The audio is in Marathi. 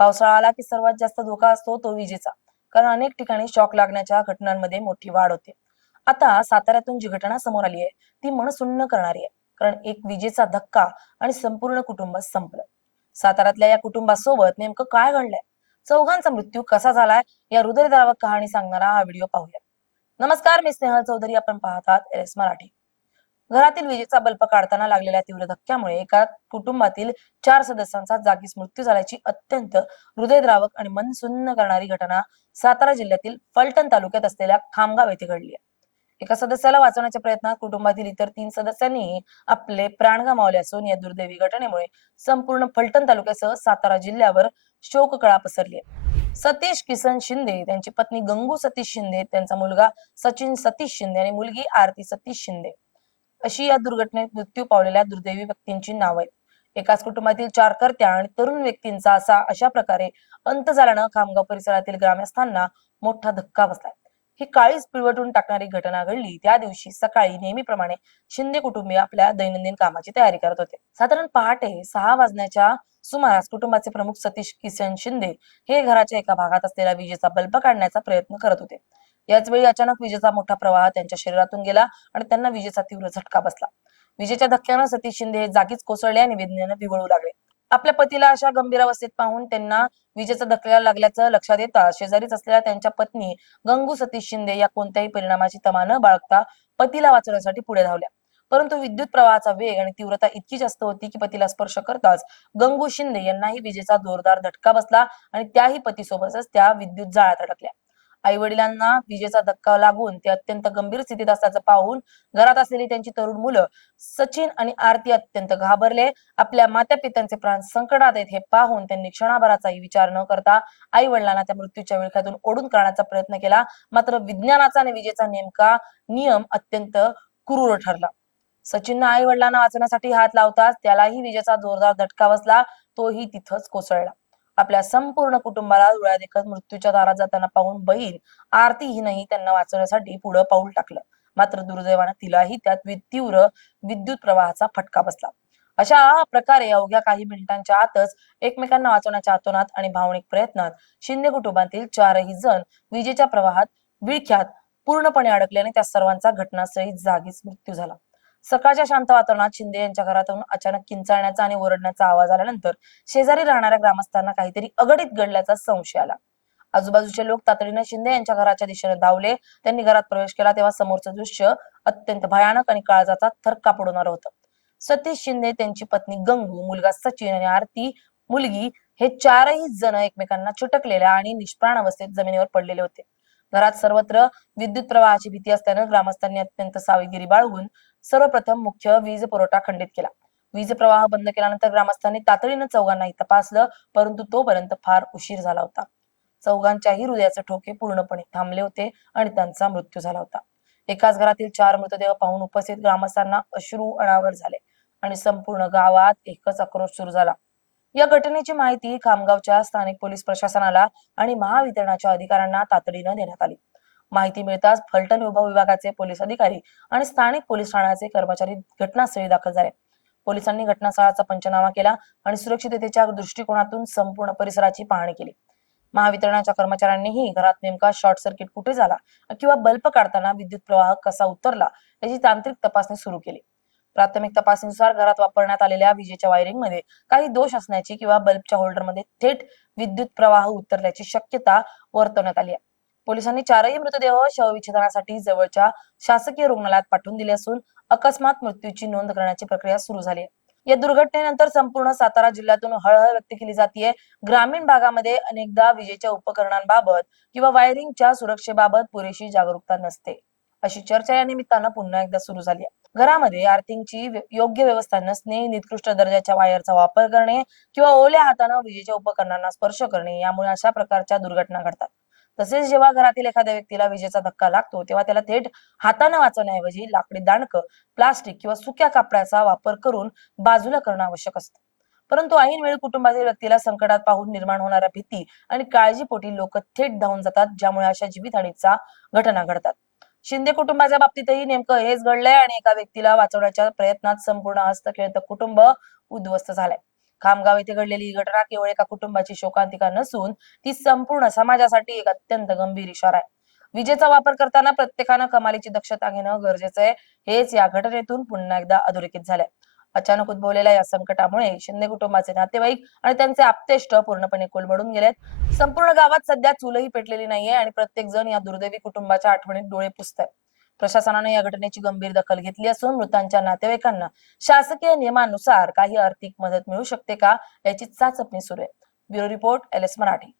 पावसाळा आला की सर्वात जास्त धोका असतो तो विजेचा, कारण अनेक ठिकाणी शॉक लागण्याच्या घटनांमध्ये मोठी वाढ होते. आता साताऱ्यातून जी घटना समोर आली आहे ती मन सुन्न करणारी आहे, कारण एक विजेचा धक्का आणि संपूर्ण कुटुंब संपलं. साताऱ्यातल्या या कुटुंबासोबत नेमकं काय घडलंय, चौघांचा मृत्यू कसा झालाय, या हृदयद्रावक कहाणी सांगणारा हा व्हिडिओ पाहूया. नमस्कार, मी स्नेहल चौधरी. आपण पाहतात एस मराठी. घरातील विजेचा बल्ब काढताना लागलेल्या तीव्र धक्क्यामुळे एका कुटुंबातील 4 सदस्यांचा जागीच मृत्यू झाल्याची अत्यंत हृदयद्रावक आणि मन सुन्न करणारी घटना सातारा जिल्ह्यातील फलटण तालुक्यात असलेल्या खामगाव येथे घडली आहे. एका सदस्याला वाचवण्याच्या प्रयत्नात कुटुंबातील इतर 3 सदस्यांनी आपले प्राण गमावले असून या दुर्दैवी घटनेमुळे संपूर्ण फलटण तालुक्यासह सातारा जिल्ह्यावर शोककळा पसरली आहे. सतीश किसन शिंदे, त्यांची पत्नी गंगू सतीश शिंदे, त्यांचा मुलगा सचिन सतीश शिंदे आणि मुलगी आरती सतीश शिंदे अशी या दुर्घटनेत मृत्यू पावलेल्या दुर्दैवी व्यक्तींची नाव आहेत. एकाच कुटुंबातील 4 कर्त्या आणि तरुण व्यक्तींचा अशा प्रकारे अंत झाल्यानं खामगाव परिसरातील ग्रामस्थांना मोठा धक्का बसलाय. ही काळीच पिळवटून टाकणारी घटना घडली त्या दिवशी सकाळी नेहमीप्रमाणे शिंदे कुटुंबीय आपल्या दैनंदिन कामाची तयारी करत होते. साधारण पहाटे 6 वाजण्याच्या सुमारास कुटुंबाचे प्रमुख सतीश किसन शिंदे हे घराच्या एका भागात असलेला विजेचा बल्ब काढण्याचा प्रयत्न करत होते. याच वेळी अचानक विजेचा मोठा प्रवाह त्यांच्या शरीरातून गेला आणि त्यांना विजेचा तीव्र झटका बसला. विजेच्या धक्क्यानं सतीश शिंदे हे जागीच कोसळले आणि वेदनेनं विवळू लागले. आपल्या पतीला अशा गंभीर अवस्थेत पाहून त्यांना विजेचा धक्का लागल्याचं लक्षात येताच शेजारीच असलेल्या त्यांच्या पत्नी गंगू सतीश शिंदे या कोणत्याही परिणामाची तमा न बाळगता पतीला वाचवण्यासाठी पुढे धावल्या. परंतु विद्युत प्रवाहाचा वेग आणि तीव्रता इतकी जास्त होती की पतीला स्पर्श करताच गंगू शिंदे यांनाही विजेचा जोरदार धक्का बसला आणि त्याही पतीसोबतच त्या विद्युत जाळ्यात अडकल्या. आई वडिलांना विजेचा धक्का लागून ते अत्यंत गंभीर स्थितीत असल्याचं पाहून घरात असलेली त्यांची तरुण मुलं सचिन आणि आरती अत्यंत घाबरले. आपल्या माता पित्यांचे प्राण संकटात आहेत हे पाहून त्यांनी क्षणाभराचाही विचार न करता आई वडिलांना त्या मृत्यूच्या विळख्यातून ओढून काढण्याचा प्रयत्न केला. मात्र विज्ञानाचा आणि विजेचा नेमका नियम अत्यंत क्रूर ठरला. सचिननं आई वडिलांना वाचवण्यासाठी हात लावताच त्यालाही विजेचा जोरदार धटका बसला. तोही तिथंच कोसळला. आपल्या संपूर्ण कुटुंबाला डोळ्या देखत मृत्यूच्या दारात जाताना पाहून बहीण आरती हिनंही त्यांना वाचवण्यासाठी पुढे पाऊल टाकलं. मात्र दुर्दैवानं तिलाही त्यात तीव्र विद्युत प्रवाहाचा फटका बसला. अशा प्रकारे अवघ्या काही मिनिटांच्या आतच एकमेकांना वाचवण्याच्या आतोनात आणि भावनिक प्रयत्नात शिंदे कुटुंबातील 4ही जण विजेच्या प्रवाहात विळख्यात पूर्णपणे अडकल्याने त्या सर्वांचा घटनास्थळी जागीच मृत्यू झाला. सकाळच्या शांत वातावरणात शिंदे यांच्या घरातून अचानक किंचाळण्याचा आणि ओरडण्याचा आवाज आल्यानंतर शेजारी राहणाऱ्या ग्रामस्थांना काहीतरी अघटित घडल्याचा संशय आला. आजूबाजूचे लोक तातडीने शिंदे यांच्या घराच्या दिशेने धावले. त्यांनी घरात प्रवेश केला तेव्हा समोरचं दृश्य अत्यंत भयानक आणि काळजाचा थर कापडणारं होतं. सतीश शिंदे, त्यांची पत्नी गंगू, मुलगा सचिन आणि आरती मुलगी हे 4ही जण एकमेकांना चिटकलेल्या आणि निष्प्राण अवस्थेत जमिनीवर पडलेले होते. घरात सर्वत्र विद्युत प्रवाहाची भीती असल्यानं ग्रामस्थांनी अत्यंत सावधगिरी बाळगून सर्वप्रथम मुख्य वीज पुरवठा खंडित केला. वीज प्रवाह बंद केल्यानंतर ग्रामस्थांनी तातडीनं चौघांनाही तपासलं, परंतु तोपर्यंत फार उशीर झाला होता. चौघांच्याही हृदयाचे ठोके पूर्णपणे थांबले होते आणि त्यांचा मृत्यू झाला होता. एकाच घरातील 4 मृतदेह पाहून उपस्थित ग्रामस्थांना अश्रू अनावर झाले आणि संपूर्ण गावात एकच आक्रोश सुरू झाला. या घटनेची माहिती खामगावच्या स्थानिक पोलीस प्रशासनाला आणि महावितरणाच्या अधिकाऱ्यांना तातडीनं देण्यात आली. माहिती मिळताच फलटण विभागाचे पोलीस अधिकारी आणि स्थानिक पोलीस ठाण्याचे कर्मचारी घटनास्थळी दाखल झाले. पोलिसांनी घटनास्थळाचा पंचनामा केला आणि सुरक्षिततेच्या दृष्टिकोनातून संपूर्ण परिसराची पाहणी केली. महावितरणाच्या कर्मचाऱ्यांनीही घरात नेमका शॉर्ट सर्किट कुठे झाला किंवा बल्ब काढताना विद्युत प्रवाह कसा उतरला याची तांत्रिक तपासणी सुरू केली. प्राथमिक तपासणीनुसार घरात वापरण्यात आलेल्या विजेच्या वायरिंग मध्ये काही दोष असण्याची किंवा बल्बच्या होल्डरमध्ये थेट विद्युत प्रवाह उतरल्याची शक्यता वर्तवण्यात आली आहे. पोलिसांनी 4ही मृतदेह शवविच्छेदनासाठी जवळच्या शासकीय रुग्णालयात पाठवून दिले असून अकस्मात मृत्यूची नोंद करण्याची प्रक्रिया सुरू झाली आहे. या दुर्घटनेनंतर संपूर्ण सातारा जिल्ह्यातून हळहळ व्यक्त केली जातीये. ग्रामीण भागामध्ये अनेकदा विजेच्या उपकरणांबाबत किंवा वायरिंगच्या सुरक्षेबाबत पुरेशी जागरूकता नसते, अशी चर्चा या निमित्तानं पुन्हा एकदा सुरू झाली आहे. घरामध्ये आर्थिंगची योग्य व्यवस्था नसणे, निकृष्ट दर्जाच्या वायरचा वापर करणे किंवा ओल्या हातानं विजेच्या उपकरणांना स्पर्श करणे यामुळे अशा प्रकारच्या दुर्घटना घडतात. तसेच जेव्हा घरातील एखाद्या व्यक्तीला विजेचा धक्का लागतो तेव्हा त्याला थेट हाताने वाचवण्याऐवजी लाकडी दांडकं, प्लास्टिक किंवा सुक्या कापडाचा वापर करून बाजूला करणं आवश्यक असतं. परंतु ऐन वेळी कुटुंबातील व्यक्तीला संकटात पाहून निर्माण होणाऱ्या भीती आणि काळजीपोटी लोक थेट धावून जातात, ज्यामुळे अशा जीवितहानीचा घटना घडतात. शिंदे कुटुंबाच्या बाबतीतही नेमकं हेच घडलंय आणि एका व्यक्तीला वाचवण्याच्या प्रयत्नात संपूर्ण हस्तखेळतं कुटुंब उद्ध्वस्त झालंय. खामगाव येथे घडलेली ही घटना केवळ एका कुटुंबाची शोकांतिका नसून ती संपूर्ण समाजासाठी एक अत्यंत गंभीर इशारा आहे. विजेचा वापर करताना प्रत्येकानं कमालीची दक्षता घेणं गरजेचं आहे. हेच या घटनेतून पुन्हा एकदा अधोरेखित झालंय. अचानक उद्भवलेल्या या संकटामुळे शिंदे कुटुंबाचे नातेवाईक आणि त्यांचे आप्तेष्ट पूर्णपणे कोलमडून गेलेत. संपूर्ण गावात सध्या चूलही पेटलेली नाहीये आणि प्रत्येक जण या दुर्दैवी कुटुंबाच्या आठवणीत डोळे पुसताय. प्रशासनाने या घटनेची गंभीर दखल घेतली असून मृतांच्या नातेवाईकांना शासकीय नियमानुसार काही आर्थिक मदत मिळू शकते का याची चाचपणी सुरू आहे. Bureau report LS Marathi.